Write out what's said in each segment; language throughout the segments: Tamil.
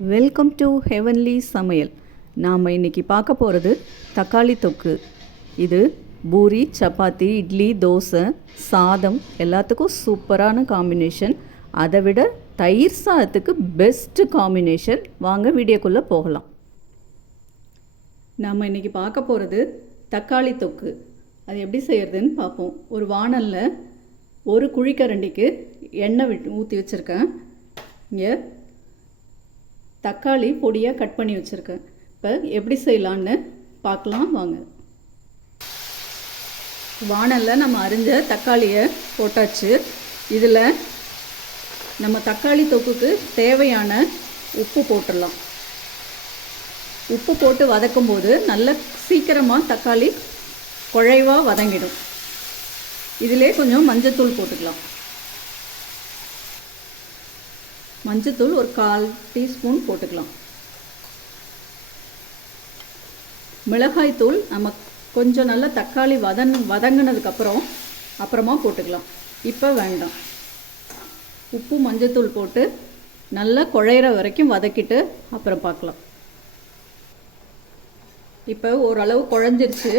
வெல்கம் டு ஹெவன்லி சமையல். நாம் இன்றைக்கி பார்க்க போகிறது தக்காளி தொக்கு. இது பூரி, சப்பாத்தி, இட்லி, தோசை, சாதம் எல்லாத்துக்கும் சூப்பரான காம்பினேஷன். அதை விட தயிர் சாதத்துக்கு பெஸ்ட்டு காம்பினேஷன். வாங்க வீடியோக்குள்ளே போகலாம். நாம் இன்றைக்கி பார்க்க போகிறது தக்காளி தொக்கு. அது எப்படி செய்கிறதுன்னு பார்ப்போம். ஒரு வாணலில் ஒரு குழிக்கரண்டிக்கு எண்ணெய் ஊற்றி வச்சுருக்கேன். இங்கே தக்காளி பொடியாக கட் பண்ணி வச்சுருக்கேன். இப்போ எப்படி செய்யலான்னு பார்க்கலாம் வாங்க. வாணலில் நம்ம அரிஞ்ச தக்காளியை போட்டாச்சு. இதில் நம்ம தக்காளி தொக்குக்கு தேவையான உப்பு போட்டுடலாம். உப்பு போட்டு வதக்கும்போது நல்ல சீக்கிரமாக தக்காளி குழைவாக வதங்கிடும். இதிலே கொஞ்சம் மஞ்சத்தூள் போட்டுக்கலாம். மஞ்சத்தூள் ஒரு 1/4 டீஸ்பூன் போட்டுக்கலாம். மிளகாய்த்தூள் நம்ம கொஞ்சம் நல்லா தக்காளி வதங்கினதுக்கப்புறம் அப்புறமா போட்டுக்கலாம். இப்போ வேண்டாம். உப்பு மஞ்சத்தூள் போட்டு நல்லா குழையிற வரைக்கும் வதக்கிட்டு அப்புறம் பார்க்கலாம். இப்போ ஓரளவு குழஞ்சிருச்சு.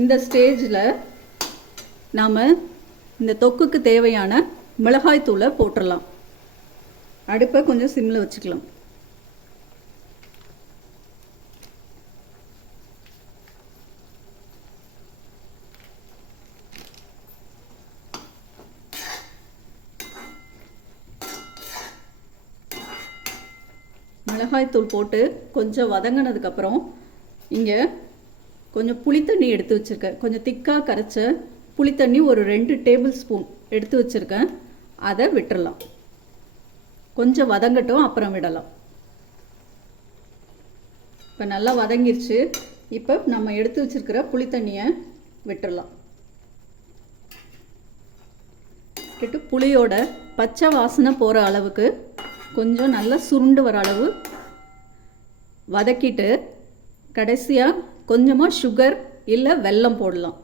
இந்த ஸ்டேஜில் நாம் இந்த தொக்குக்கு தேவையான மிளகாய்த்தூளை போட்டுடலாம். அடுப்பை கொஞ்சம் சிம்மில் வச்சுக்கலாம். மிளகாய்த்தூள் போட்டு கொஞ்சம் வதங்கினதுக்கப்புறம் இங்கே கொஞ்சம் புளித்தண்ணி எடுத்து வச்சுருக்கேன். கொஞ்சம் திக்காக கரைச்ச புளித்தண்ணி ஒரு 2 டேபிள் ஸ்பூன் எடுத்து வச்சுருக்கேன். அதை விட்டுடலாம். கொஞ்சம் வதங்கட்டும், அப்புறம் விடலாம். இப்போ நல்லா வதங்கிருச்சு. இப்போ நம்ம எடுத்து வச்சுருக்கிற புளித்தண்ணியை விட்டுடலாம். விட்டு புளியோட பச்சை வாசனை போகிற அளவுக்கு கொஞ்சம் நல்லா சுருண்டு வர அளவு வதக்கிட்டு கடைசியாக கொஞ்சமாக சுகர் இல்லை வெல்லம் போடலாம்.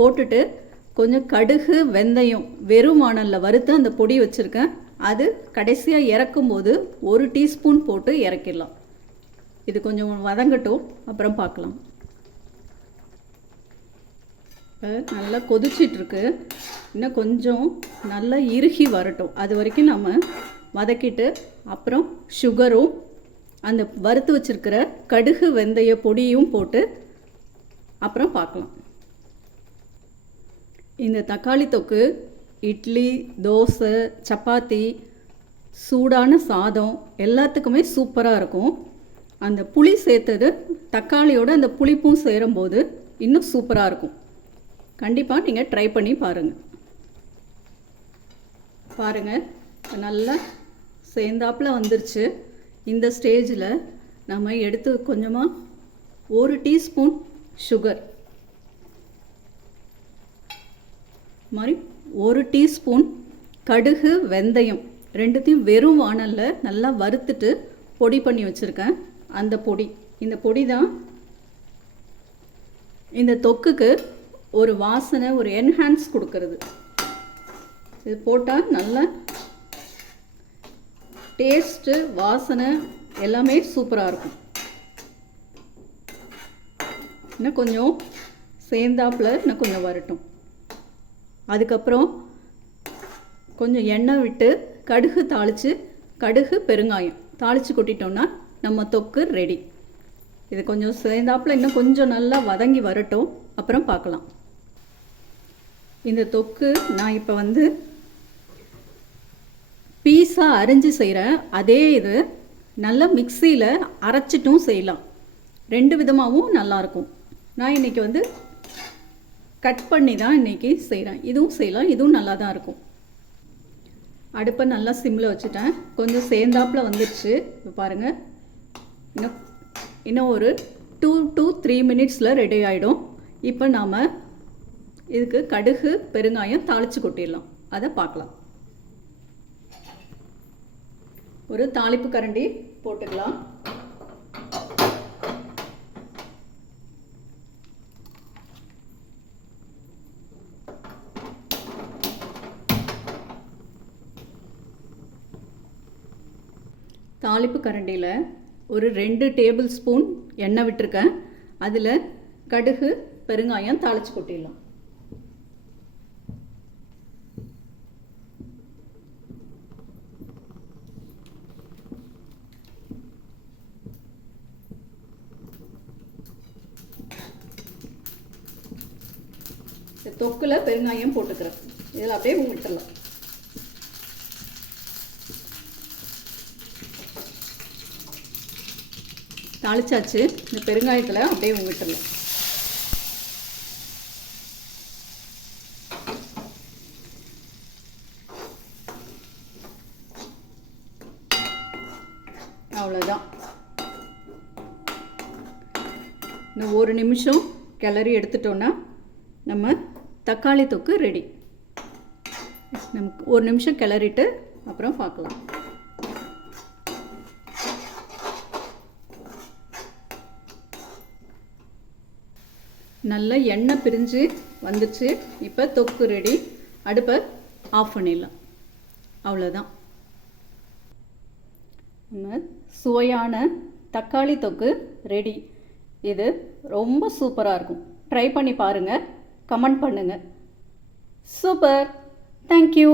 போட்டுட்டு கொஞ்சம் கடுகு, வெந்தயம் வெறும் வாணலில் வறுத்து அந்த பொடி வச்சுருக்கேன். அது கடைசியாக இறக்கும்போது 1 டீஸ்பூன் போட்டு இறக்கிடலாம். இது கொஞ்சம் வதங்கட்டும், அப்புறம் பார்க்கலாம். இப்போ நல்லா கொதிச்சிட்ருக்கு. இன்னும் கொஞ்சம் நல்லா இறுகி வரட்டும். அது வரைக்கும் நம்ம வதக்கிட்டு அப்புறம் சுகரும் அந்த வறுத்து வச்சுருக்கிற கடுகு வெந்தய பொடியும் போட்டு அப்புறம் பார்க்கலாம். இந்த தக்காளி தொக்கு இட்லி, தோசை, சப்பாத்தி, சூடான சாதம் எல்லாத்துக்குமே சூப்பராக இருக்கும். அந்த புளி சேர்த்தது தக்காளியோட அந்த புளிப்பும் சேரும்போது இன்னும் சூப்பராக இருக்கும். கண்டிப்பாக நீங்கள் ட்ரை பண்ணி பாருங்கள். நல்லா சேர்ந்தாப்பில் வந்துருச்சு. இந்த ஸ்டேஜில் நம்ம எடுத்து கொஞ்சமாக 1 டீஸ்பூன் சுகர் மாதிரி 1 டீஸ்பூன் கடுகு, வெந்தயம் ரெண்டுத்தையும் வெறும் வாணலில் நல்லா வறுத்துட்டு பொடி பண்ணி வச்சுருக்கேன். அந்த பொடி, இந்த பொடி தான் இந்த தொக்குக்கு ஒரு வாசனை, ஒரு என்ஹான்ஸ் கொடுக்கறது. இது போட்டால் நல்லா டேஸ்ட்டு, வாசனை எல்லாமே சூப்பராக இருக்கும். இன்னும் கொஞ்சம் சேர்ந்தாப்பில் இன்னும் கொஞ்சம் வரட்டும். அதுக்கப்புறம் கொஞ்சம் எண்ணெய் விட்டு கடுகு தாளித்து, கடுகு பெருங்காயம் தாளித்து கொட்டிட்டோம்னா நம்ம தொக்கு ரெடி. இது கொஞ்சம் சேர்ந்தாப்பில் இன்னும் கொஞ்சம் நல்லா வதங்கி வரட்டும், அப்புறம் பார்க்கலாம். இந்த தொக்கு நான் இப்போ பீஸாக அரிஞ்சு செய்கிறேன். அதே இது நல்லா மிக்சியில் அரைச்சிட்டும் செய்யலாம். 2 விதமாகவும் நல்லாயிருக்கும். நான் இன்றைக்கி கட் பண்ணி தான் இன்றைக்கி செய்கிறேன். இதுவும் செய்யலாம், இதுவும் நல்லா தான் இருக்கும். அடுப்பை நல்லா சிம்மில் வச்சுட்டேன். கொஞ்சம் சேர்ந்தாப்பில் வந்துடுச்சு. இப்போ பாருங்கள், இன்னும் ஒரு 2 to 3 மினிட்ஸில் ரெடி ஆகிடும். இப்போ நாம் இதுக்கு கடுகு பெருங்காயம் தாளித்து கொட்டிடலாம். அதை பார்க்கலாம். ஒரு தாளிப்பு கரண்டி போட்டுக்கலாம். தாளிப்பு கரண்டியில் ஒரு 2 டேபிள் ஸ்பூன் எண்ணெய் விட்டுருக்கேன். அதில் கடுகு பெருங்காயம் தாளித்து கொட்டிடலாம். தொக்கில் பெருங்காயம் போட்டுக்கிறேன். இதில் அப்படியே விட்டுடலாம். தாளிச்சாச்சு. இந்த பெருங்காயத்தில் அப்படியே விட்டுடலாம். அவ்வளோதான். இன்னும் 1 நிமிஷம் கிளறி எடுத்துட்டோன்னா நம்ம தக்காளி தொக்கு ரெடி. நமக்கு 1 நிமிஷம் கிளறிட்டு அப்புறம் பார்க்கலாம். நல்ல எண்ணெய் பிரிஞ்சு வந்துச்சு. இப்போ தொக்கு ரெடி. அடுப்பை ஆஃப் பண்ணிடலாம். அவ்வளோதான். நம்ம சுவையான தக்காளி தொக்கு ரெடி. இது ரொம்ப சூப்பராக இருக்கும். ட்ரை பண்ணி பாருங்கள். கமெண்ட் பண்ணுங்கள். சூப்பர். தேங்க்யூ.